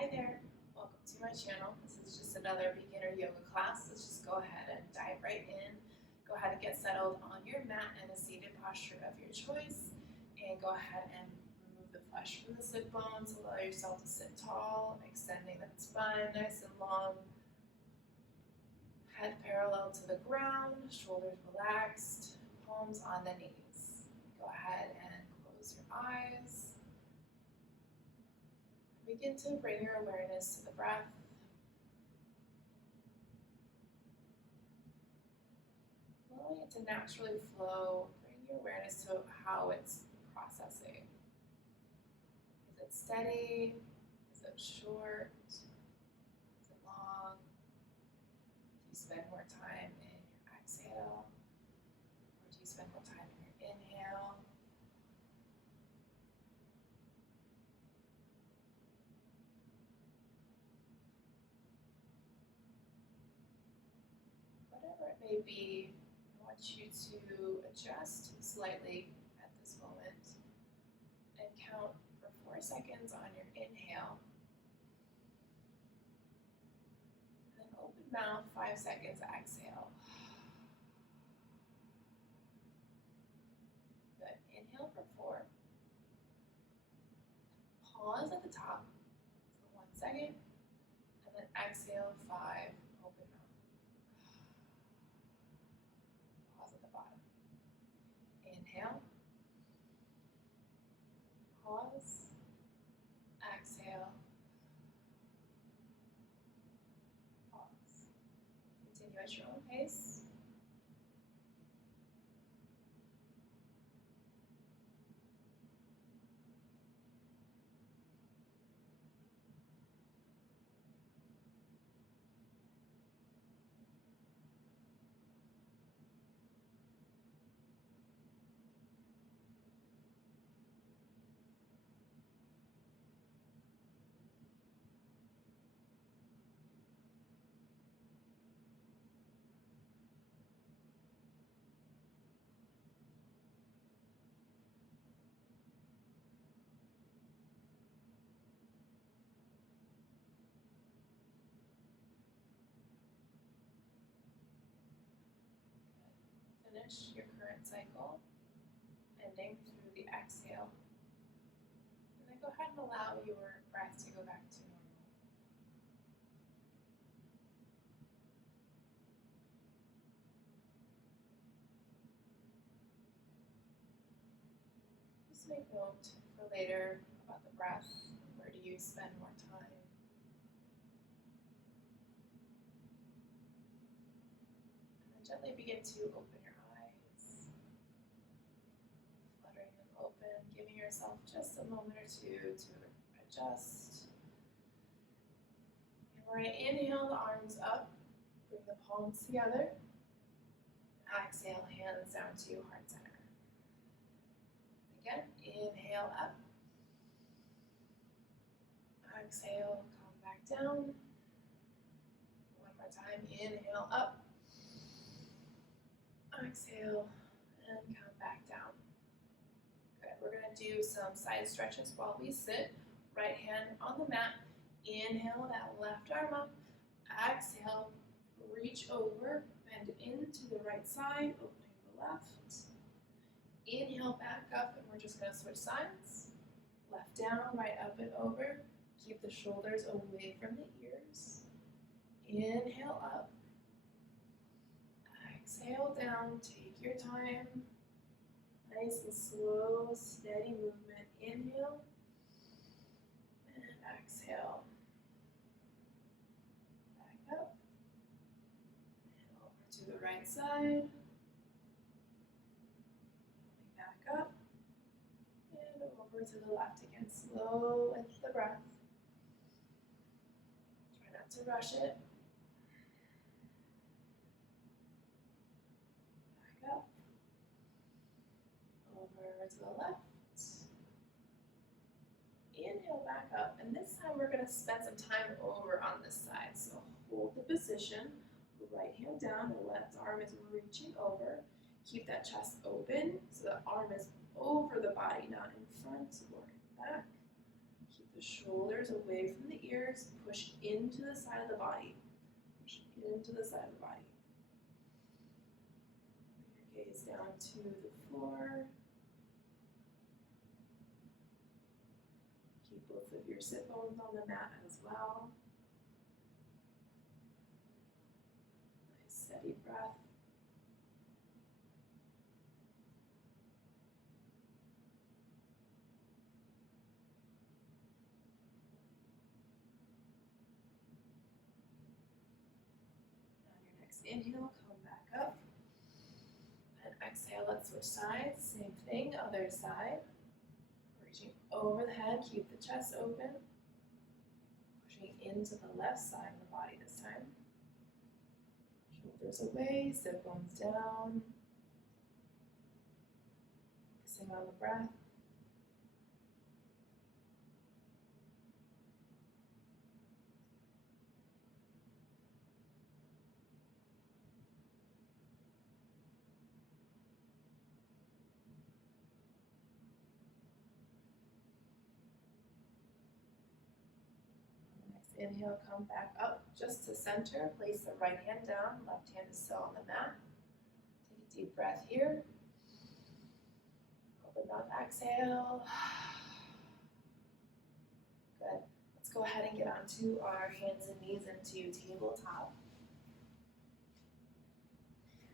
Hi there, welcome to my channel. This is just another beginner yoga class. Let's just go ahead and dive right in. Go ahead and get settled on your mat in a seated posture of your choice. And go ahead and remove the flesh from the sit bones. Allow yourself to sit tall, extending that spine nice and long. Head parallel to the ground, shoulders relaxed, palms on the knees. Go ahead and close your eyes. Begin to bring your awareness to the breath. Allowing it to naturally flow, bring your awareness to how it's processing. Is it steady? Is it short? Is it long? Do you spend more time in your exhale? Or do you spend more time in your inhale? Whatever it may be, I want you to adjust slightly at this moment and count for 4 seconds on your inhale. And then open mouth, 5 seconds, exhale. Good. Inhale for 4. Pause at the top for 1 second. And then exhale, 5, open mouth. Pause at the bottom. Inhale. Pause. Exhale. Pause. Continue at your own pace. Finish your current cycle, ending through the exhale. And then go ahead and allow your breath to go back to normal. Just make note for later about the breath. Where do you spend more time? And then gently begin to open your eyes, fluttering them open, giving yourself just a moment or two to adjust. And we're going to inhale the arms up, bring the palms together. Exhale, hands down to heart center. Again, inhale up. Exhale, come back down. One more time, inhale up. Exhale, and come back down. Good, we're gonna do some side stretches while we sit. Right hand on the mat. Inhale that left arm up. Exhale, reach over, bend into the right side, opening the left. Inhale back up, and we're just gonna switch sides. Left down, right up and over. Keep the shoulders away from the ears. Inhale up. Exhale down, take your time. Nice and slow, steady movement. Inhale and exhale. Back up and over to the right side. Coming back up and over to the left again. Slow with the breath. Try not to rush it. Back up. Over to the left. Inhale back up, and this time we're going to spend some time over on this side. So hold the position, right hand down, the left arm is reaching over. Keep that chest open so the arm is over the body, not in front or in back. Keep the the shoulders away from the ears, push into the side of the body. Push into the side of the body. Bring your gaze down to the floor. Keep both of your sit bones on the mat as well. Nice steady breath. Inhale, come back up. And exhale, let's switch sides. Same thing, other side. Reaching over the head, keep the chest open. Pushing into the left side of the body this time. Shoulders away, sit bones down. Focusing on the breath. Inhale, come back up just to center. Place the right hand down, left hand is still on the mat. Take a deep breath here. Open mouth, exhale. Good. Let's go ahead and get onto our hands and knees into tabletop.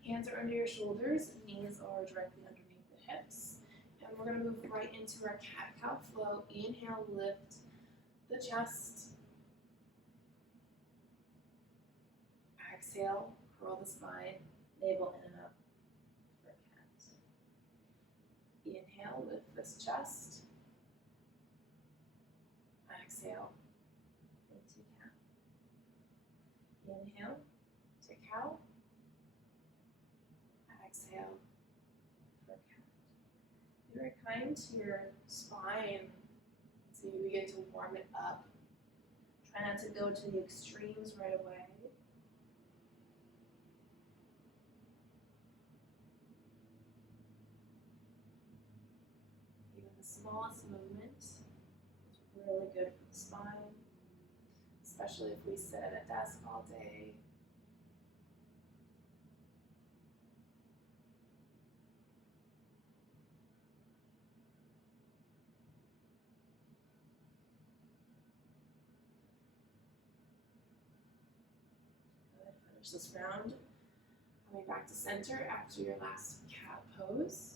Hands are under your shoulders, knees are directly underneath the hips. And we're going to move right into our cat-cow flow. Inhale, lift the chest. Exhale, curl the spine, navel in and up for a cat. Inhale, lift this chest. Exhale, into cat. Inhale, to cow. Exhale, for cat. Be very kind to your spine so you begin to warm it up. Try not to go to the extremes right away. Smallest movement is really good for the spine, especially if we sit at a desk all day. Good. Finish this round. Coming back to center after your last cat pose.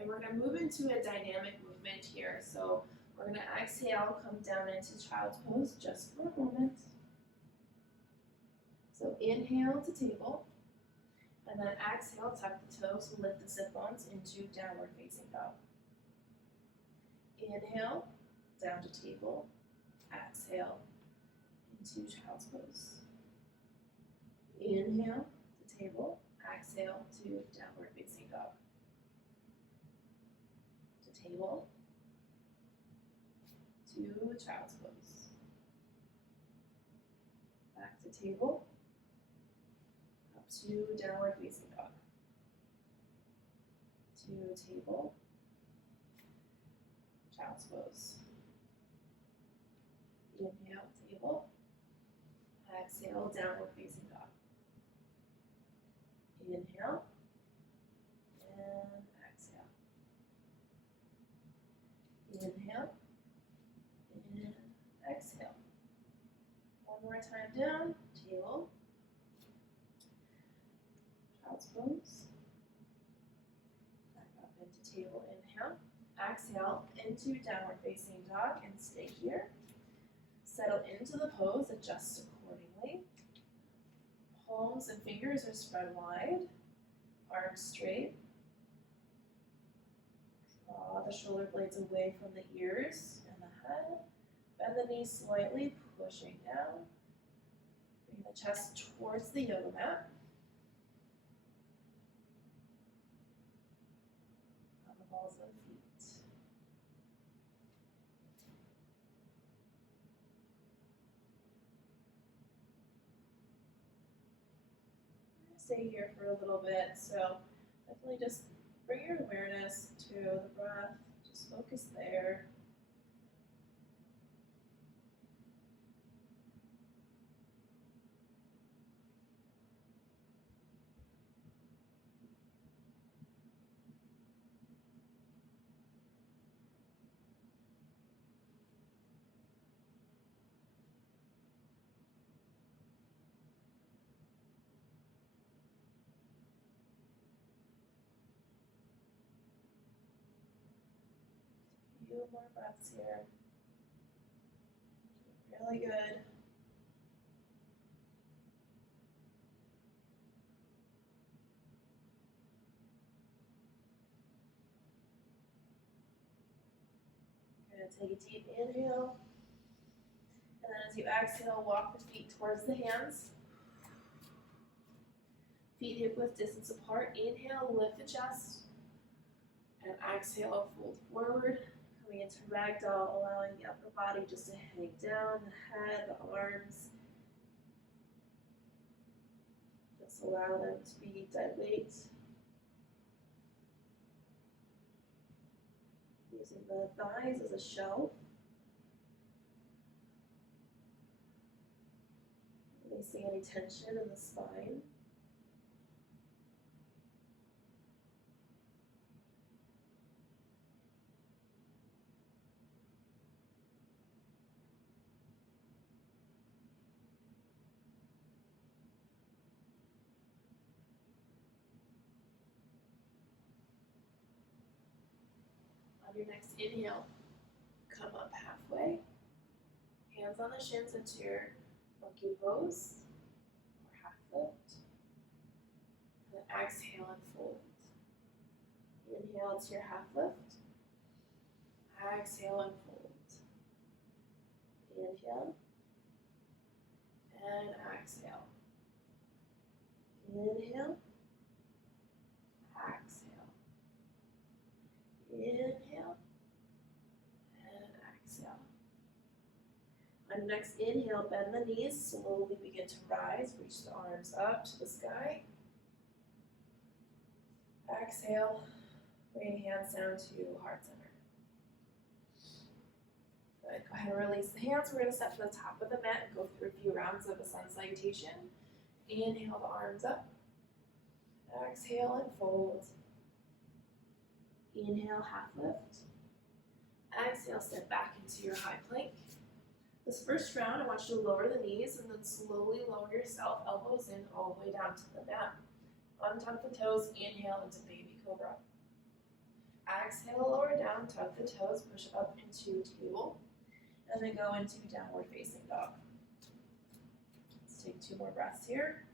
And we're going to move into a dynamic movement here. So we're going to exhale, come down into child's pose just for a moment. So inhale to table. And then exhale, tuck the toes, lift the sit bones into downward facing dog. Inhale, down to table. Exhale, into child's pose. Inhale to table. Exhale to downward facing dog. Table to child's pose. Back to table, up to downward facing dog. To table, child's pose. Inhale, table. Exhale, downward facing dog. Inhale, and exhale. Inhale, and exhale. One more time down, table, child's pose. Back up into table, inhale. Exhale, into downward facing dog, and stay here. Settle into the pose, adjust accordingly. Palms and fingers are spread wide, arms straight. Draw the shoulder blades away from the ears and the head. Bend the knees slightly, pushing down. Bring the chest towards the yoga mat. On the balls of the feet. I'm going to stay here for a little bit, so definitely just bring your awareness to the breath. Just focus there. few more breaths here. Really good. Good, take a deep inhale. And then as you exhale, walk the feet towards the hands. Feet hip width distance apart. Inhale, lift the chest. And exhale, fold forward. Coming into ragdoll, allowing the upper body just to hang down, the head, the arms. Just allow them to be dead weight. Using the thighs as a shelf. Releasing any tension in the spine. On your next inhale, come up halfway. Hands on the shins into your monkey pose or half lift. And then exhale and fold. Inhale to your half lift. Exhale and fold. Inhale and exhale. Inhale. Exhale. Inhale and exhale. On your next inhale, bend the knees, slowly begin to rise, reach the arms up to the sky. Exhale, bring hands down to heart center. Good, go ahead and release the hands. We're gonna step to the top of the mat and go through a few rounds of a sun salutation. Inhale the arms up. Exhale and fold. Inhale, half lift. Exhale, step back into your high plank. This first round, I want you to lower the knees and then slowly lower yourself, elbows in all the way down to the mat. Untuck the toes, inhale into baby cobra. Exhale, lower down, tuck the toes, push up into table, and then go into downward facing dog. Let's take 2 more breaths here.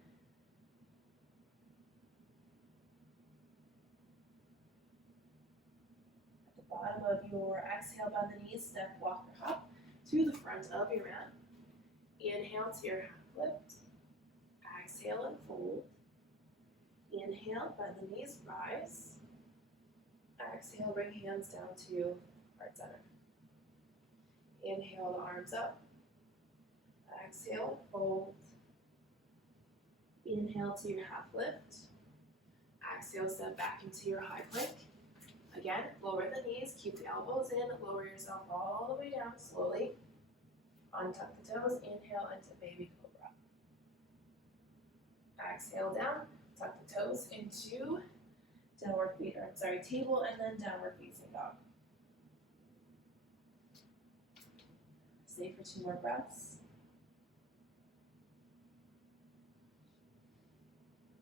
At the bottom of your exhale, bend the knees, step, walk, or hop to the front of your mat. Inhale to your half lift. Exhale and fold. Inhale, bend the knees, rise. Exhale, bring hands down to heart center. Inhale the arms up. Exhale, fold. Inhale to your half lift. Exhale, step back into your high plank. Again, lower the knees, keep the elbows in, lower yourself all the way down slowly. Untuck the toes, inhale into baby cobra. Exhale down, tuck the toes into table, and then downward facing dog. Stay for 2 more breaths.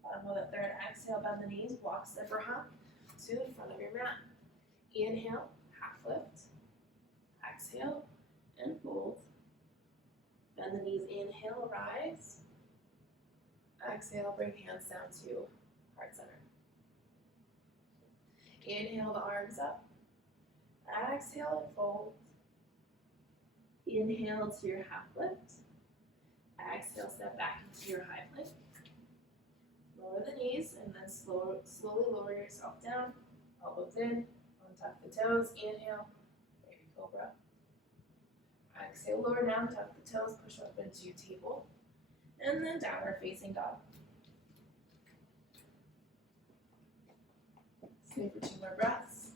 Bottom of the third, exhale, bend the knees, walk, step, or hop to the front of your mat. Inhale, half lift. Exhale, and fold. Bend the knees, inhale, rise. Exhale, bring hands down to heart center. Inhale the arms up. Exhale and fold. Inhale to your half lift. Exhale, step back into your high plank. Lower the knees and then slowly lower yourself down. Elbows in, untuck the toes. Inhale, baby cobra. Exhale, lower down, tuck the toes, push up into table. And then downward facing dog. Stay for 2 more breaths.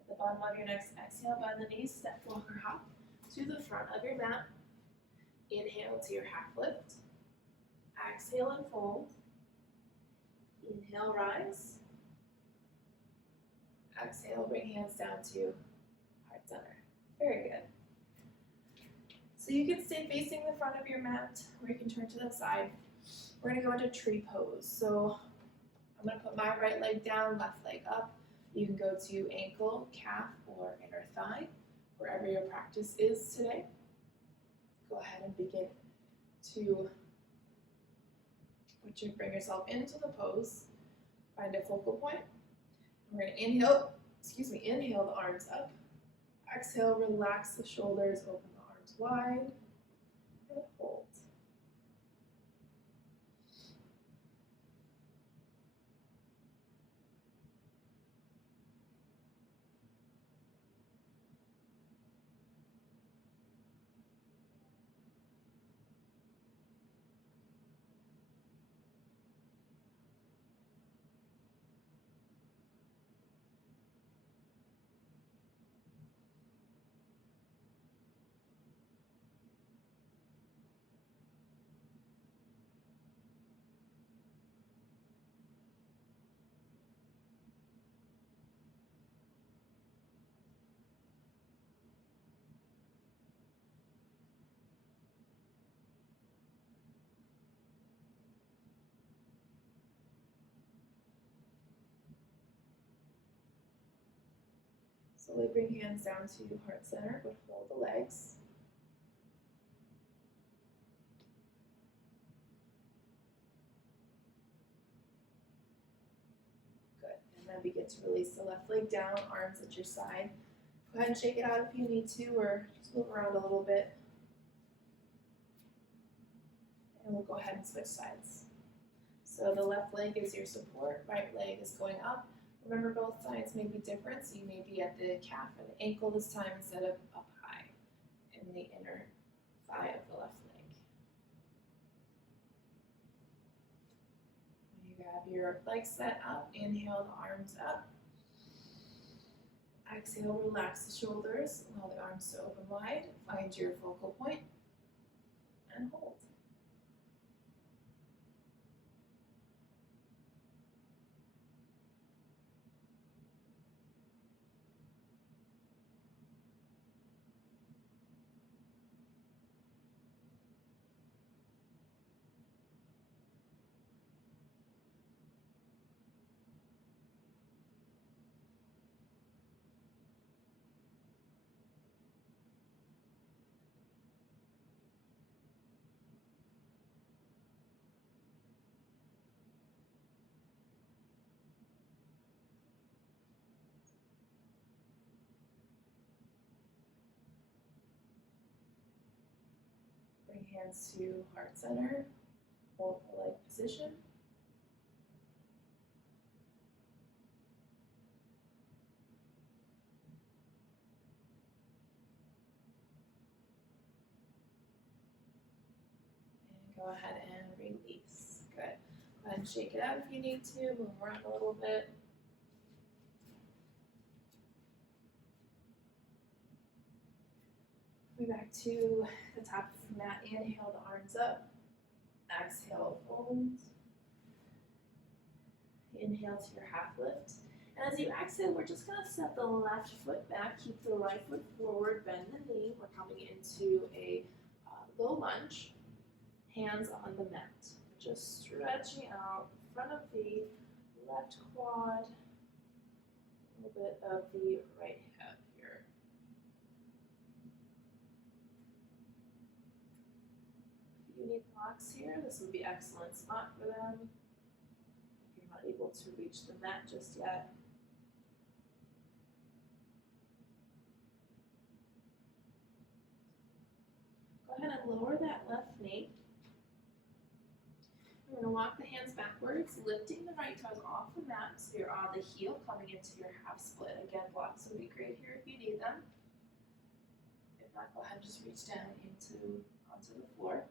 At the bottom of your next exhale, bend the knees, step, walk, or hop to the front of your mat. Inhale to your half lift. Exhale and fold. Inhale, rise. Exhale, bring hands down to heart center. Very good. So you can stay facing the front of your mat, or you can turn to the side. we're gonna go into tree pose. So I'm gonna put my right leg down, left leg up. You can go to ankle, calf, or inner thigh, wherever your practice is today. Go ahead and begin to bring yourself into the pose. Find a focal point. We're gonna inhale the arms up. Exhale, relax the shoulders, open the arms wide, and hold. Slowly bring hands down to heart center, but hold the legs. Good, and then begin to release the left leg down, arms at your side. Go ahead and shake it out if you need to, or just move around a little bit. And we'll go ahead and switch sides. So the left leg is your support, right leg is going up. Remember, both sides may be different, so you may be at the calf or the ankle this time instead of up high in the inner thigh of the left leg. When you have your legs set up, inhale the arms up. Exhale, relax the shoulders, allow the arms to open wide. Find your focal point and hold. Bring hands to heart center, hold the leg position. And go ahead and release. Good. Go ahead and shake it out if you need to, move around a little bit. Go back to the top of the mat, inhale the arms up. Exhale, fold. Inhale to your half lift. And as you exhale, we're just going to step the left foot back, keep the right foot forward, bend the knee. We're coming into a low lunge, hands on the mat. Just stretching out the front of the left quad, a little bit of the right hip here. If you need blocks here, this would be an excellent spot for them. If you're not able to reach the mat just yet. Go ahead and lower that left knee. We're going to walk the hands backwards, lifting the right toes off the mat so you're on the heel coming into your half split. Again, blocks would be great here if you need them. If not, go ahead and just reach down onto the floor.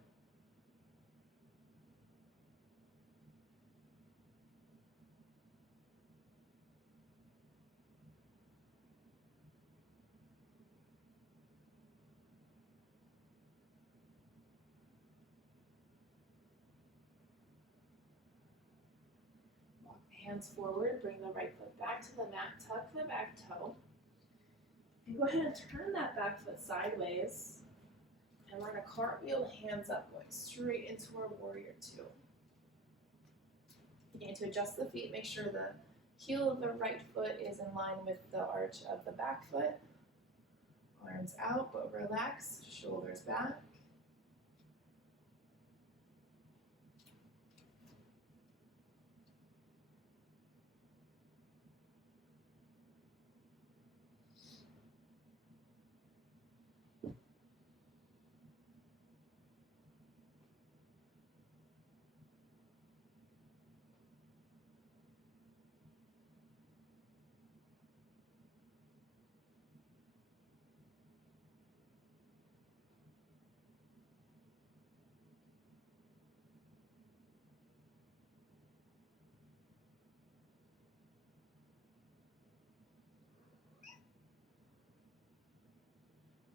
Hands forward, bring the right foot back to the mat, tuck the back toe. And go ahead and turn that back foot sideways. And we're going to cartwheel the hands up, going straight into our warrior two. You need to adjust the feet, make sure the heel of the right foot is in line with the arch of the back foot. Arms out, but relax, shoulders back.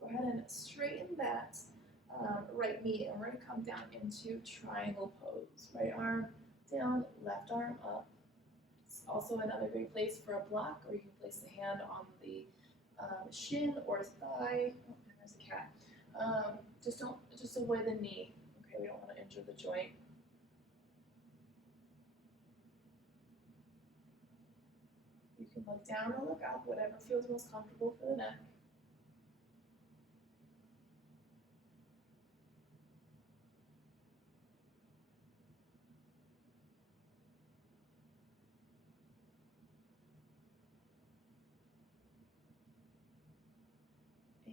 Go ahead and straighten that right knee, and we're going to come down into triangle pose. Right arm down, left arm up. It's also another great place for a block, or you can place the hand on the shin or thigh. Oh, and there's a cat. Just avoid the knee. Okay, we don't want to injure the joint. You can look down or look up, whatever feels most comfortable for the neck.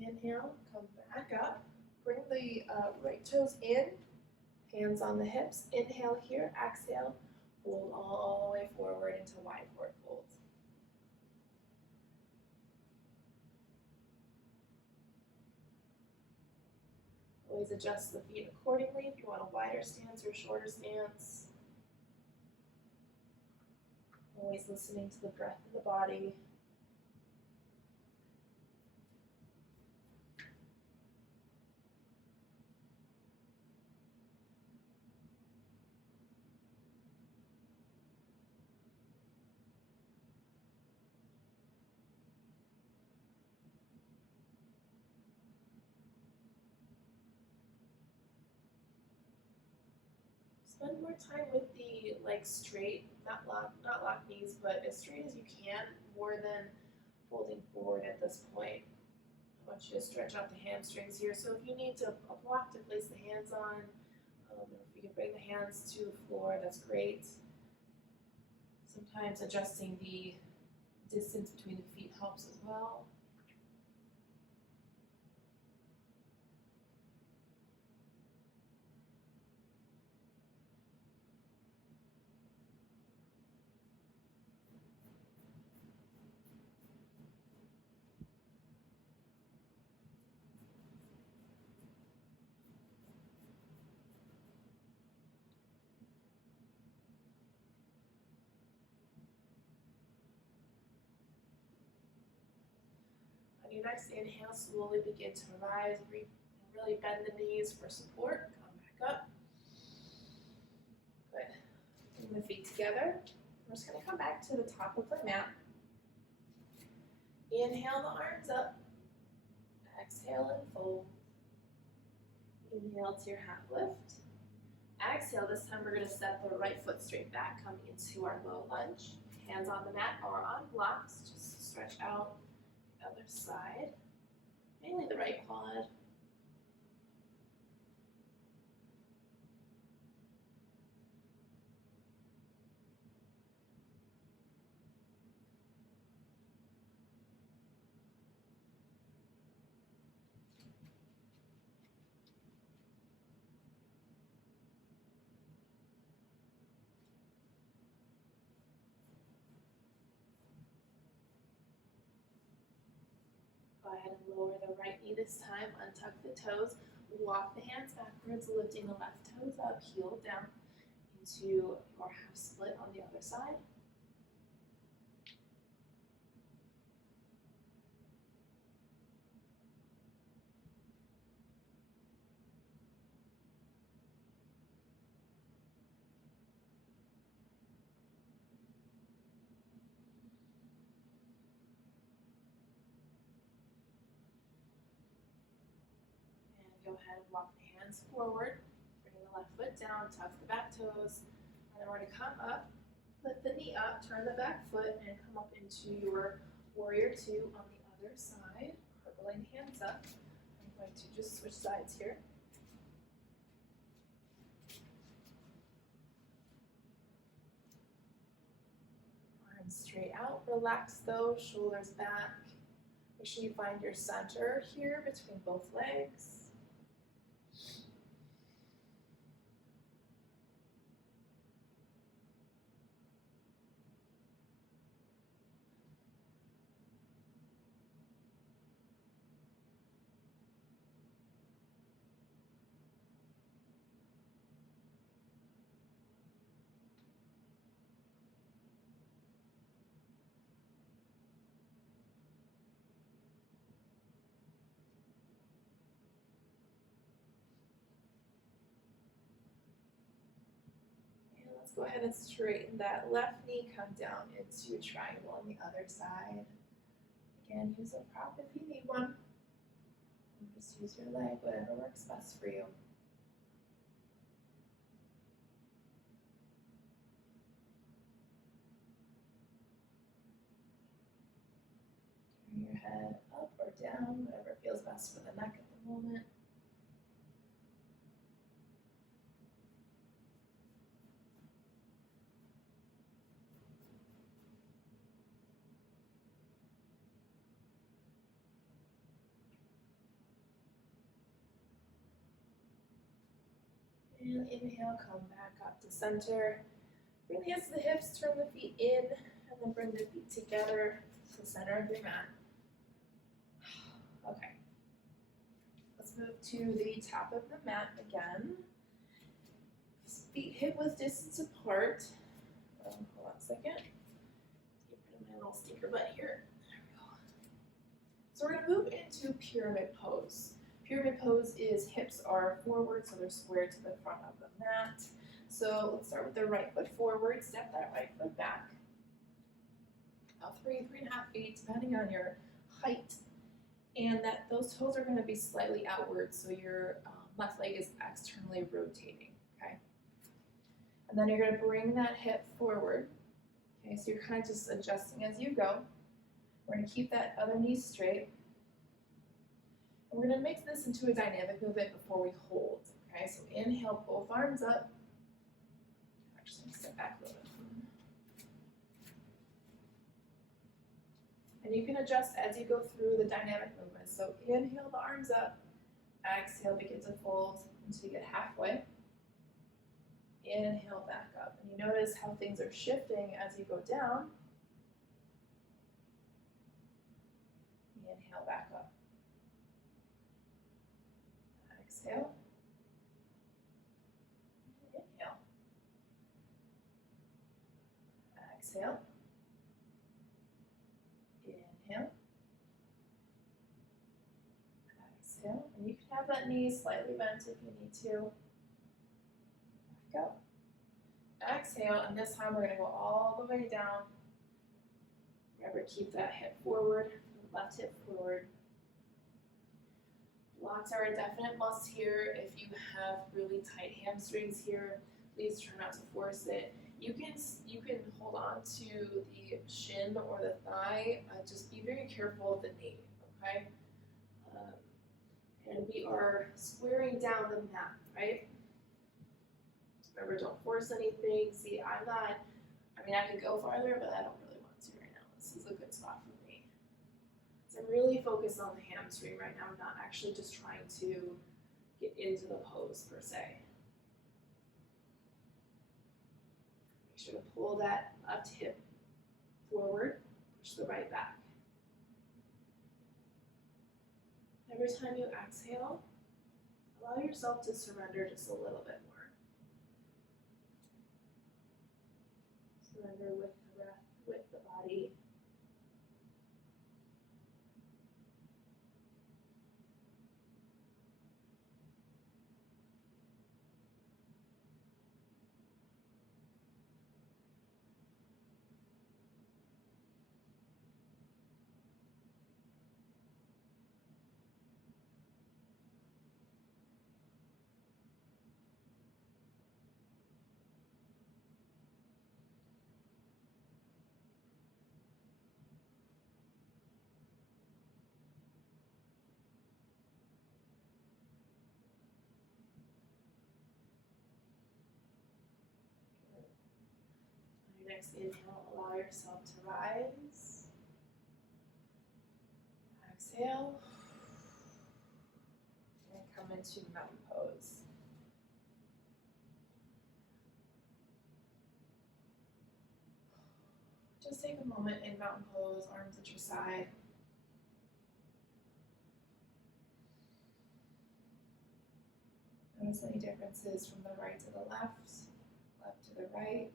Inhale, come back up. Bring the right toes in, hands on the hips. Inhale here, exhale, fold all the way forward into wide forward fold. Always adjust the feet accordingly if you want a wider stance or shorter stance. Always listening to the breath of the body. Spend more time with the legs straight, not lock knees, but as straight as you can, more than folding forward at this point. I want you to stretch out the hamstrings here. So if you need a block to place the hands on, if you can bring the hands to the floor, that's great. Sometimes adjusting the distance between the feet helps as well. On your next inhale, slowly begin to rise. Really bend the knees for support. Come back up. Good. Bring the feet together. We're just going to come back to the top of the mat. Inhale the arms up. Exhale and fold. Inhale to your half lift. Exhale, this time we're going to step the right foot straight back, coming into our low lunge. Hands on the mat or on blocks. Just stretch out the other side. Mainly the right quad. Go ahead and lower the right knee this time, untuck the toes, walk the hands backwards, lifting the left toes up, heel down into your half split on the other side. Go ahead and walk the hands forward, bring the left foot down, tuck the back toes, and then we're going to come up Lift the knee up, turn the back foot, and come up into your warrior two on the other side. Curling hands up. I'm going to just switch sides here. Arms straight out. Relax those, shoulders back. Make sure you find your center here between both legs. Let's go ahead and straighten that left knee, come down into a triangle on the other side. Again, use a prop if you need one. And just use your leg, whatever works best for you. Turn your head up or down, whatever feels best for the neck at the moment. And inhale, come back up to center. Release the hips, turn the feet in, and then bring the feet together to the center of your mat. Okay. Let's move to the top of the mat again. Feet hip width distance apart. Hold on a second. Get rid of my little stinker butt here. There we go. So we're going to move into pyramid pose. Pyramid pose is hips are forward, so they're square to the front of the mat. So let's start with the right foot forward, step that right foot back. About 3.5 feet, depending on your height. And those toes are going to be slightly outward, so your left leg is externally rotating, okay? And then you're going to bring that hip forward, okay? So you're kind of just adjusting as you go. We're going to keep that other knee straight. And we're going to mix this into a dynamic movement before we hold, okay? So inhale, both arms up. Actually, step back a little bit. And you can adjust as you go through the dynamic movement. So inhale the arms up, exhale, begin to fold until you get halfway. Inhale back up. And you notice how things are shifting as you go down. Inhale back up. Exhale. Inhale. Exhale. Inhale. Exhale. And you can have that knee slightly bent if you need to. Back up. Exhale, and this time we're going to go all the way down. Remember, keep that hip forward, left hip forward. Blocks are a definite must here. If you have really tight hamstrings here, please try not to force it. You can hold on to the shin or the thigh. Just be very careful of the knee, okay? And we are squaring down the mat, right? Remember, don't force anything. See, I could go farther, but I don't really want to right now. This is a good spot for me. So I'm really focused on the hamstring right now. I'm not actually just trying to get into the pose per se. Make sure to pull that left hip forward, push the right back. Every time you exhale, allow yourself to surrender just a little bit more. Surrender with the breath, with the body. next inhale, allow yourself to rise. Exhale. And come into mountain pose. Just take a moment in mountain pose, arms at your side. Notice any differences from the right to the left, left to the right.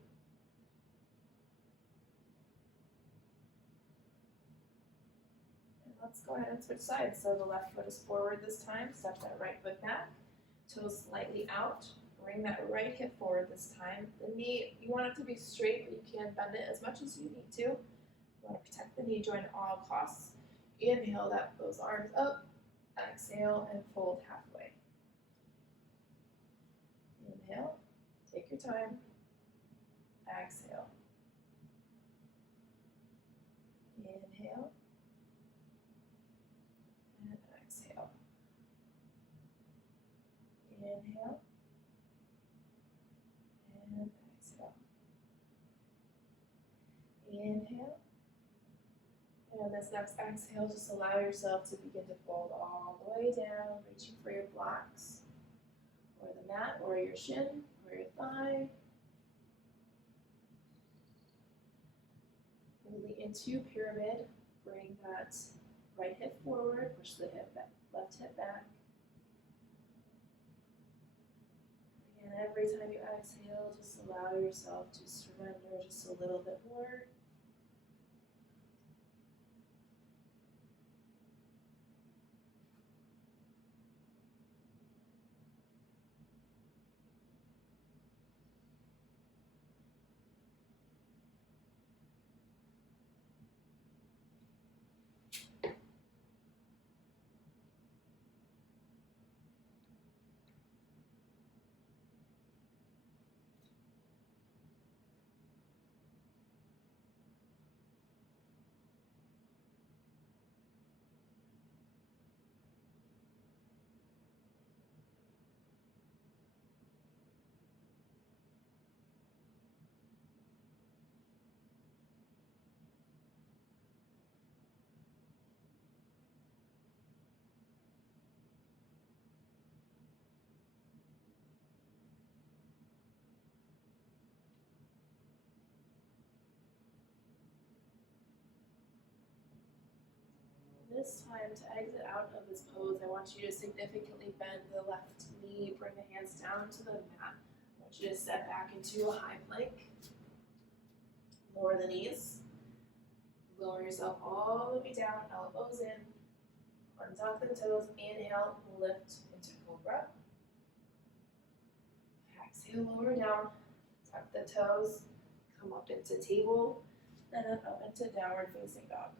And let's go ahead and switch sides. So the left foot is forward this time, step that right foot back, toes slightly out. Bring that right hip forward this time. The knee, you want it to be straight, but you can bend it as much as you need to. You want to protect the knee joint at all costs. Inhale those arms up. Exhale and fold halfway. Inhale, take your time. Exhale. Inhale. And exhale. Inhale. And exhale. Inhale. And this next exhale, just allow yourself to begin to fold all the way down, reaching for your blocks, or the mat, or your shin, or your thigh. Really into pyramid. Bring that right hip forward, push the hip back, left hip back. And every time you exhale, just allow yourself to surrender just a little bit more. This time, to exit out of this pose, I want you to significantly bend the left knee, bring the hands down to the mat. I want you to step back into a high plank. Lower the knees. Lower yourself all the way down, elbows in. Untuck the toes, inhale, lift into cobra. Exhale, lower down, tuck the toes, come up into table, and then up into downward facing dog.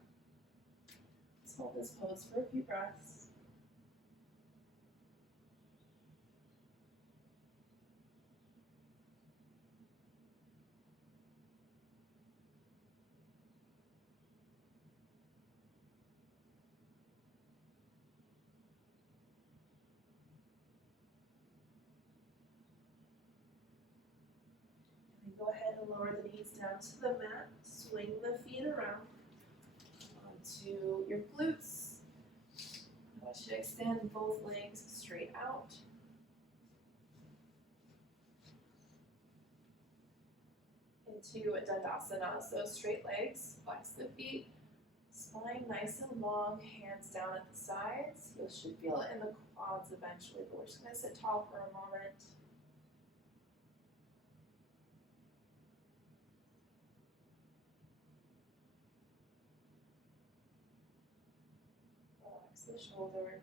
Let's hold this pose for a few breaths. And go ahead and lower the knees down to the mat, swing the feet around onto your glutes. I want you to extend both legs straight out. Into a Dandasana, so straight legs, flex the feet, spine nice and long, hands down at the sides. You should feel it in the quads eventually, but we're just going to sit tall for a moment. Relax the shoulders.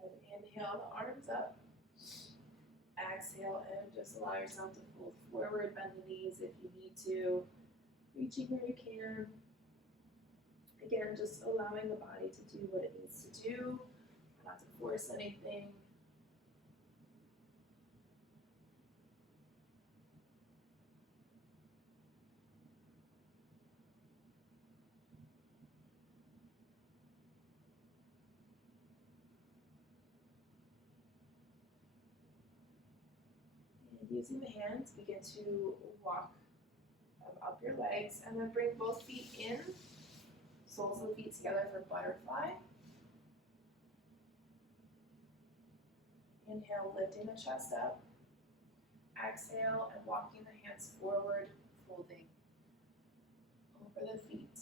Good. Inhale the arms up. Exhale and just allow yourself to fold forward, bend the knees if you need to, reaching where you can. Again, just allowing the body to do what it needs to do, not to force anything. Using the hands, begin to walk up your legs, and then bring both feet in, soles of the feet together for butterfly. Inhale, lifting the chest up. Exhale, and walking the hands forward, folding over the feet.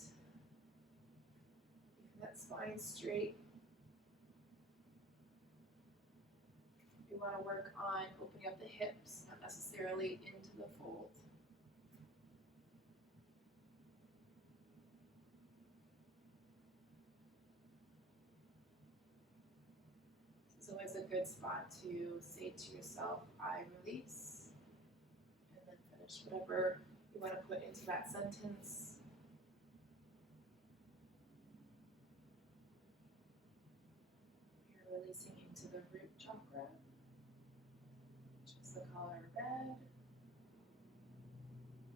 Keeping that spine straight. We want to work on opening up the hips, not necessarily into the fold. This is always a good spot to say to yourself, I release, and then finish whatever you want to put into that sentence. You're releasing into the root chakra, which is the color red.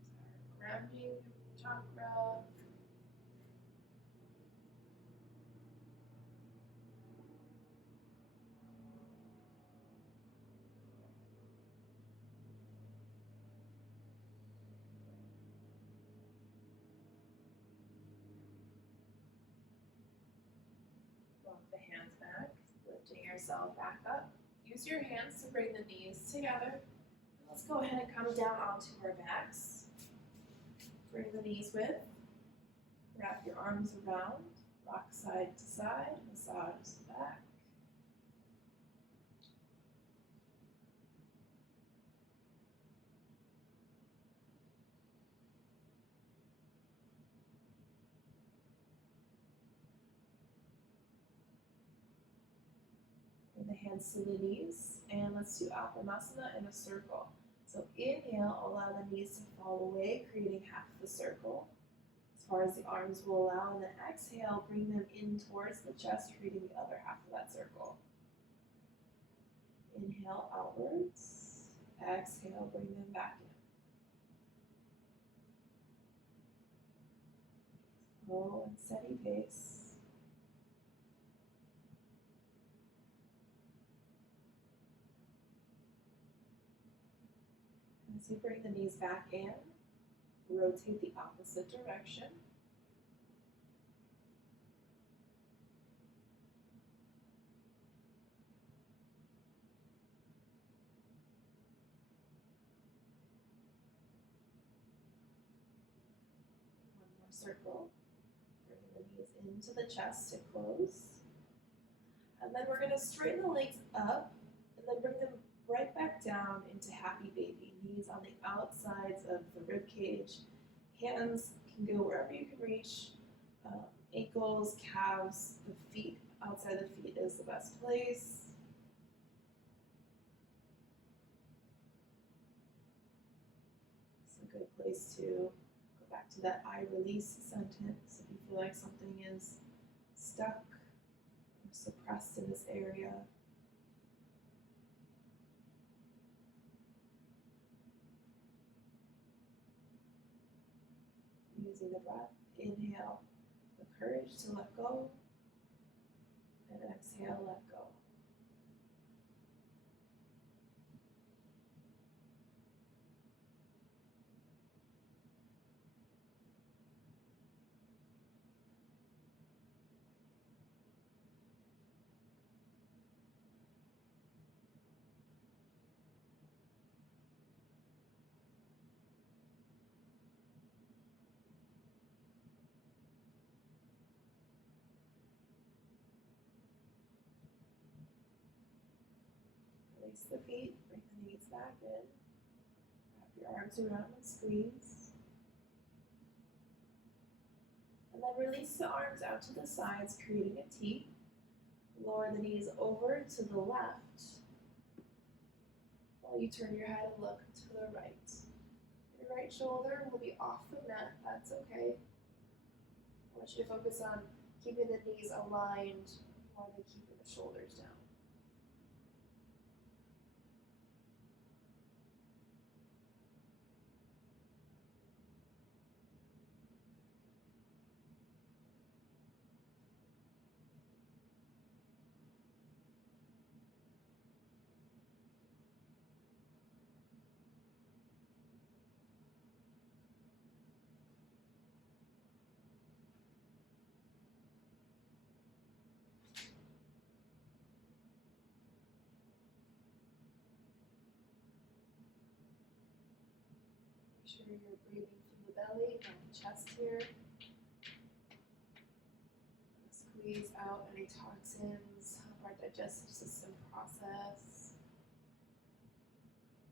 It's our grounding chakra. Walk the hands back, lifting yourself back up. Use your hands to bring the knees together. Let's go ahead and come down onto our backs. Bring the knees width. Wrap your arms around. Rock side to side. Massage the back. Bring the hands to the knees. And let's do Apanasana in a circle. So inhale, allow the knees to fall away, creating half the circle, as far as the arms will allow, and then exhale, bring them in towards the chest, creating the other half of that circle. Inhale outwards, exhale, bring them back in. Slow and steady pace. As you bring the knees back in, rotate the opposite direction. One more circle. Bring the knees into the chest to close. And then we're going to straighten the legs up and then bring them right back down into happy baby. Knees on the outsides of the rib cage. Hands can go wherever you can reach. Ankles, calves, the feet, outside the feet is the best place. It's a good place to go back to that I release sentence if you feel like something is stuck or suppressed in this area. Using the breath, inhale the courage to let go, and exhale, let go. Release the feet, bring the knees back in. Wrap your arms around and squeeze. And then release the arms out to the sides, creating a T. Lower the knees over to the left while you turn your head and look to the right. Your right shoulder will be off the mat, that's okay. I want you to focus on keeping the knees aligned while they keeping the shoulders down. sure you're breathing from the belly, not the chest here. Squeeze out any toxins, help our digestive system process.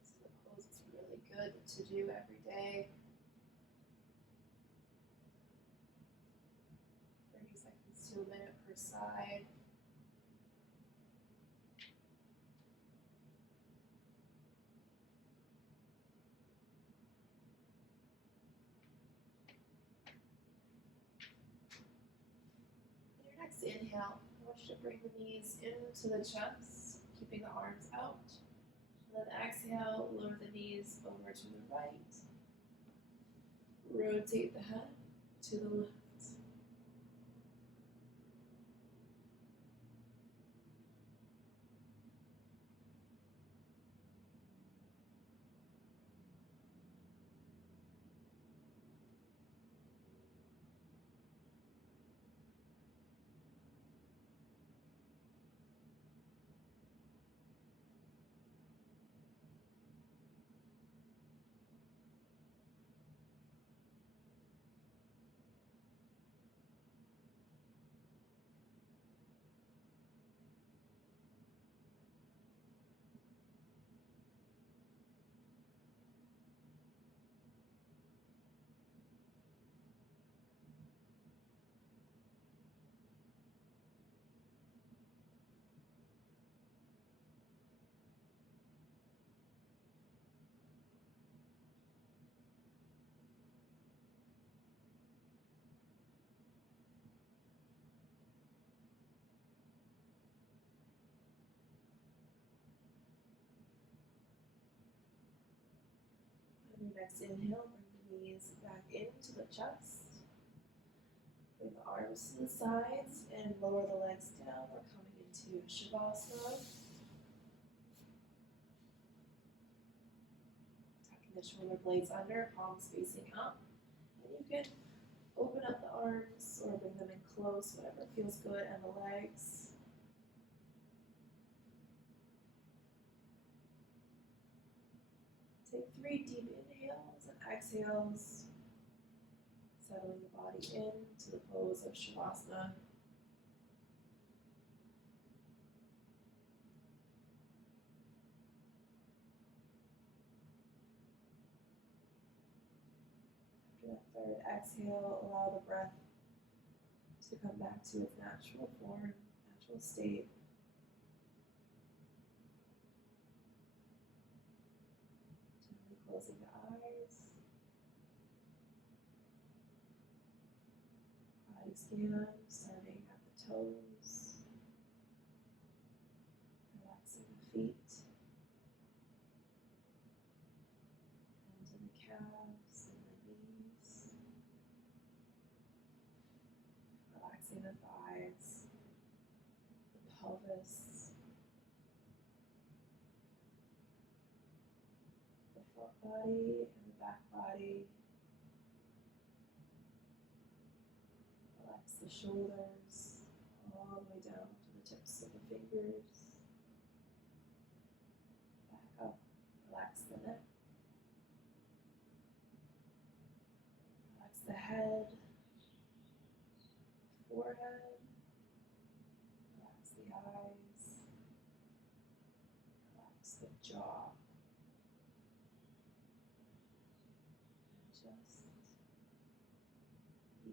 So the pose is really good to do every day. 30 seconds to a minute per side. Next inhale, I want you to bring the knees into the chest, keeping the arms out. And then exhale, lower the knees over to the right. Rotate the head to the left. On your next inhale, bring the knees back into the chest. Bring the arms to the sides and lower the legs down. We're coming into Shavasana. Tucking the shoulder blades under, palms facing up. And you can open up the arms or bring them in close, whatever feels good, and the legs. Take 3 deep inhales and exhales, settling the body into the pose of Shavasana. After that third exhale, allow the breath to come back to its natural form, natural state. Gently closing the eyes. Body scan, starting at the toes. Relaxing the feet. Into the calves and the knees. Relaxing the thighs, the pelvis, the front body and the back body. Relax the shoulders all the way down to the tips of the fingers. Back up, relax the neck. Relax the head, forehead. Relax the eyes. Relax the jaw. And just be.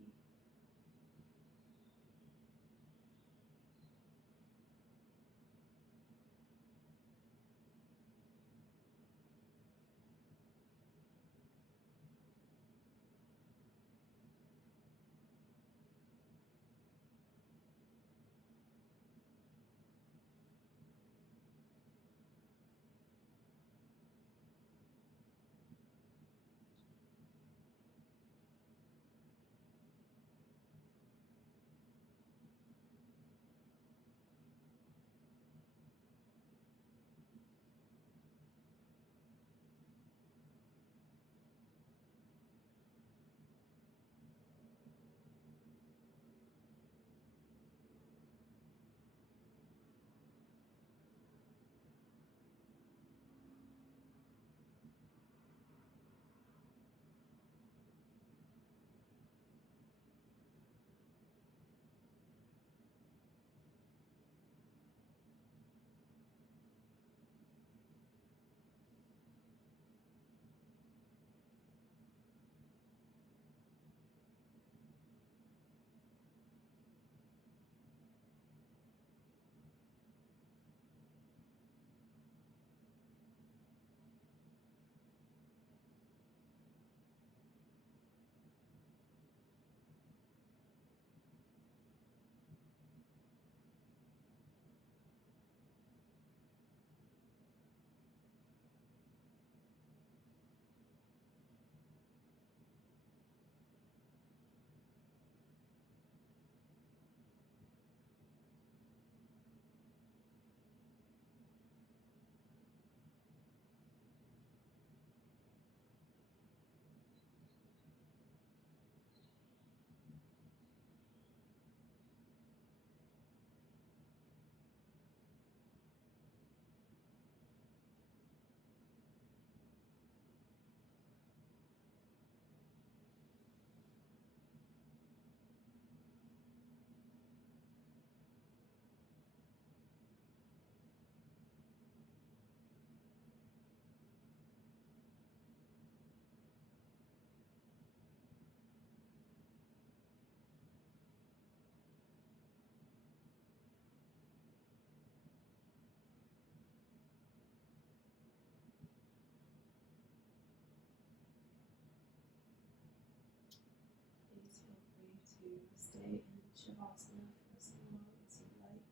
stay in Shavasana for as long as you like.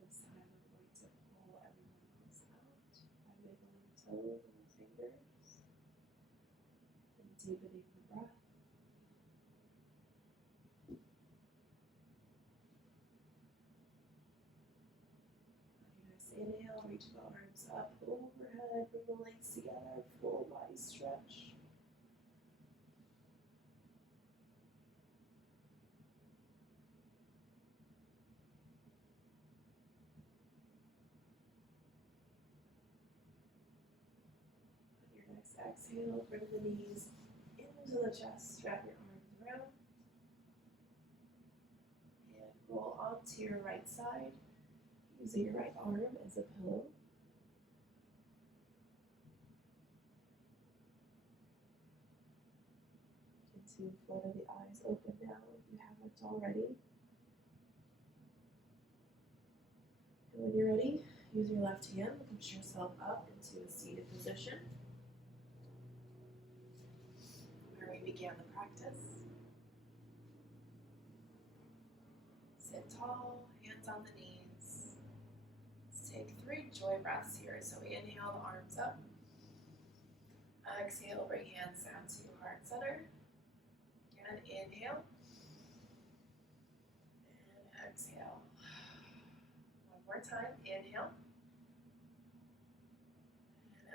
This time I'm going to pull everyone else out by wiggling toes and fingers and deepening the breath. Nice inhale, reach the arms up overhead, bring the legs together, full body stretch. On your next exhale, bring the knees into the chest, wrap your arms around, and roll onto your right side, using your right arm as a pillow. To flutter the eyes open now if you haven't already. And when you're ready, use your left hand to push yourself up into a seated position where we began the practice. Sit tall, hands on the knees. Let's take 3 joy breaths here. So we inhale, the arms up. Exhale, bring hands down to heart center. And inhale. And exhale. One more time, inhale.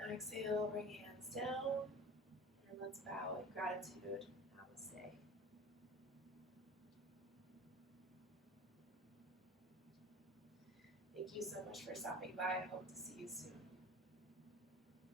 And exhale, bring hands down. And let's bow in gratitude. Namaste. Thank you so much for stopping by. I hope to see you soon.